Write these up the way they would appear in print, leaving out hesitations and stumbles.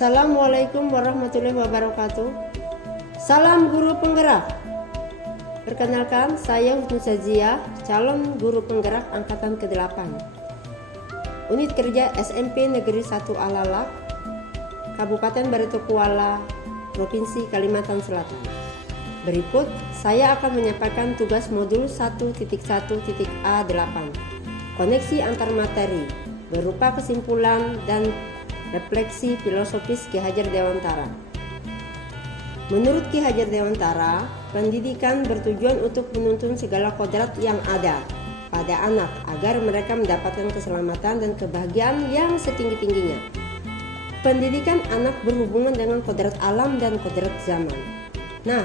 Assalamualaikum warahmatullahi wabarakatuh. Salam guru penggerak. Perkenalkan, saya Husnu Saziah, calon guru penggerak angkatan ke-8 Unit Kerja SMP Negeri 1 Alalak, Kabupaten Barito Kuala, Provinsi Kalimantan Selatan. Berikut saya akan menyampaikan tugas modul 1.1.A8, koneksi antar materi, berupa kesimpulan dan refleksi filosofis Ki Hajar Dewantara. Menurut Ki Hajar Dewantara, pendidikan bertujuan untuk menuntun segala kodrat yang ada pada anak agar mereka mendapatkan keselamatan dan kebahagiaan yang setinggi-tingginya. Pendidikan anak berhubungan dengan kodrat alam dan kodrat zaman. Nah,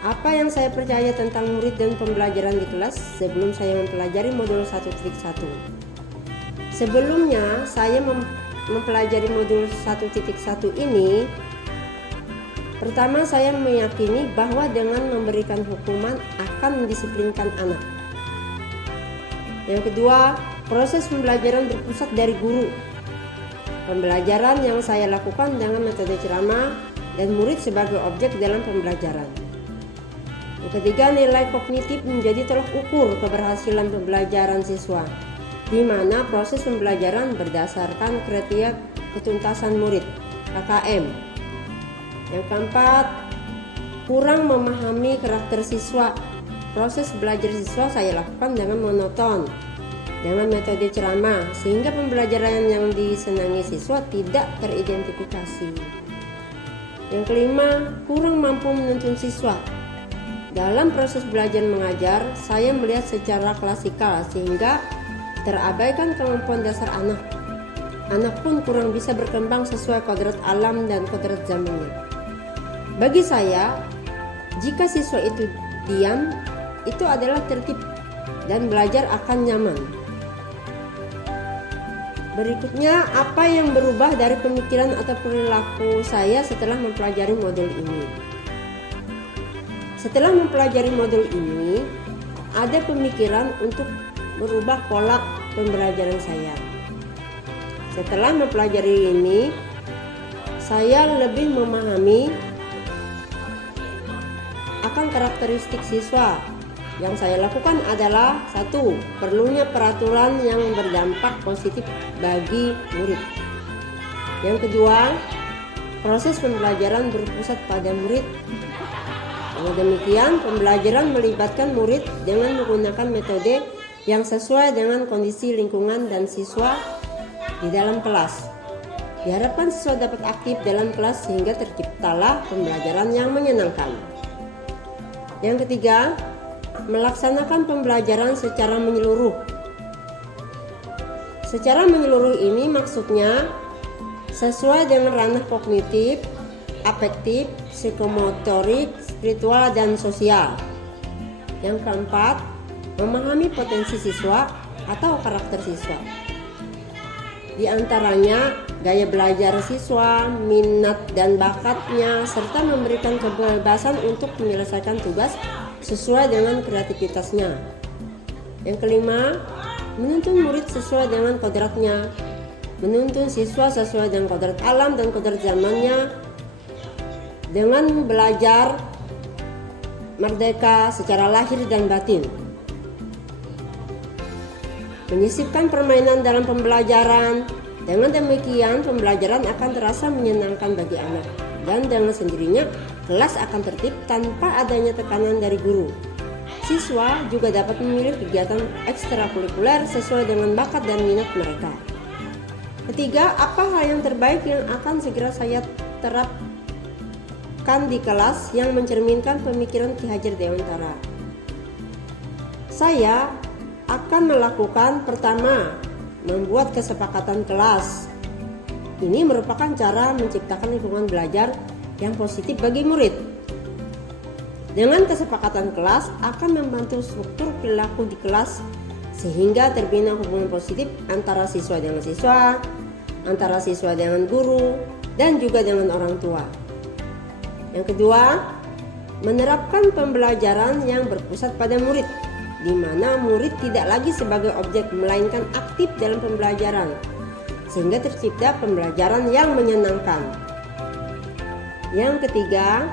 apa yang saya percaya tentang murid dan pembelajaran di kelas sebelum saya mempelajari modul 1.1? Sebelumnya saya mempelajari modul 1.1 ini, pertama saya meyakini bahwa dengan memberikan hukuman akan mendisiplinkan anak. Yang kedua, proses pembelajaran berpusat dari guru. Pembelajaran yang saya lakukan dengan metode ceramah dan murid sebagai objek dalam pembelajaran. Yang ketiga, nilai kognitif menjadi tolak ukur keberhasilan pembelajaran siswa, di mana proses pembelajaran berdasarkan kriteria ketuntasan murid (KKM). Yang keempat, kurang memahami karakter siswa. Proses belajar siswa saya lakukan dengan monoton, dengan metode ceramah, sehingga pembelajaran yang disenangi siswa tidak teridentifikasi. Yang kelima, kurang mampu menuntun siswa. Dalam proses belajar mengajar, saya melihat secara klasikal sehingga terabaikan kemampuan dasar anak. Anak pun kurang bisa berkembang sesuai kodrat alam dan kodrat zamannya. Bagi saya, jika siswa itu diam, itu adalah tertib dan belajar akan nyaman. Berikutnya, apa yang berubah dari pemikiran atau perilaku saya setelah mempelajari modul ini? Setelah mempelajari modul ini, ada pemikiran untuk merubah pola pembelajaran saya. Setelah mempelajari ini, saya lebih memahami akan karakteristik siswa. Yang saya lakukan adalah 1. Perlunya peraturan yang berdampak positif bagi murid. Yang kedua, proses pembelajaran berpusat pada murid. Dengan demikian, pembelajaran melibatkan murid dengan menggunakan metode yang sesuai dengan kondisi lingkungan dan siswa di dalam kelas. Diharapkan siswa dapat aktif dalam kelas sehingga terciptalah pembelajaran yang menyenangkan. Yang ketiga, melaksanakan pembelajaran secara menyeluruh. Secara menyeluruh ini maksudnya sesuai dengan ranah kognitif, afektif, psikomotorik, spiritual, dan sosial. Yang keempat, memahami potensi siswa atau karakter siswa. Di antaranya gaya belajar siswa, minat dan bakatnya, serta memberikan kebebasan untuk menyelesaikan tugas sesuai dengan kreativitasnya. Yang kelima, menuntun murid sesuai dengan kodratnya, menuntun siswa sesuai dengan kodrat alam dan kodrat zamannya, dengan belajar merdeka secara lahir dan batin. Menyisipkan permainan dalam pembelajaran. Dengan demikian, pembelajaran akan terasa menyenangkan bagi anak, dan dengan sendirinya kelas akan tertib tanpa adanya tekanan dari guru. Siswa juga dapat memilih kegiatan ekstrakurikuler sesuai dengan bakat dan minat mereka. Ketiga, apa hal yang terbaik yang akan segera saya terapkan di kelas yang mencerminkan pemikiran Ki Hajar Dewantara? Saya akan melakukan, pertama, membuat kesepakatan kelas. Ini merupakan cara menciptakan lingkungan belajar yang positif bagi murid. Dengan kesepakatan kelas akan membantu struktur perilaku di kelas sehingga terbina hubungan positif antara siswa dengan siswa, antara siswa dengan guru, dan juga dengan orang tua. Yang kedua, menerapkan pembelajaran yang berpusat pada murid, di mana murid tidak lagi sebagai objek melainkan aktif dalam pembelajaran. sehingga tercipta pembelajaran yang menyenangkan. Yang ketiga,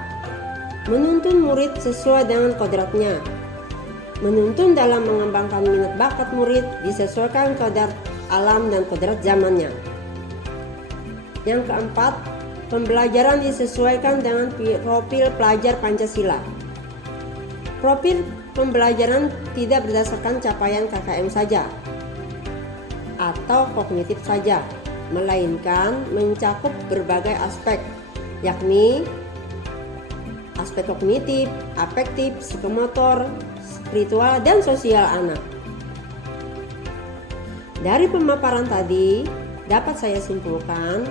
menuntun murid sesuai dengan kodratnya. Menuntun dalam mengembangkan minat bakat murid disesuaikan kodrat alam dan kodrat zamannya. Yang keempat, pembelajaran disesuaikan dengan profil pelajar Pancasila. Profil pembelajaran tidak berdasarkan capaian KKM saja atau kognitif saja, melainkan mencakup berbagai aspek, yakni aspek kognitif, afektif, psikomotor, spiritual, dan sosial anak. Dari pemaparan tadi, dapat saya simpulkan,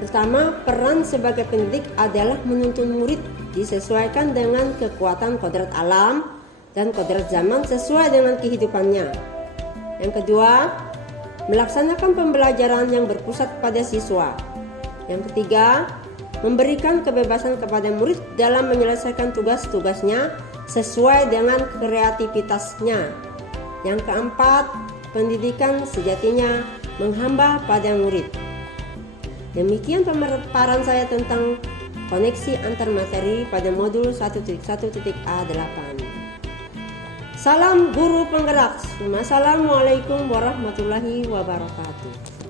pertama, peran sebagai pendidik adalah menuntun murid disesuaikan dengan kekuatan kodrat alam dan kodrat zaman sesuai dengan kehidupannya. Yang kedua, melaksanakan pembelajaran yang berpusat pada siswa. Yang ketiga, memberikan kebebasan kepada murid dalam menyelesaikan tugas-tugasnya sesuai dengan kreativitasnya. Yang keempat, pendidikan sejatinya menghamba pada murid. Demikian pemaparan saya tentang koneksi antar materi pada modul 1.1.A8. Salam guru penggerak. Wassalamualaikum warahmatullahi wabarakatuh.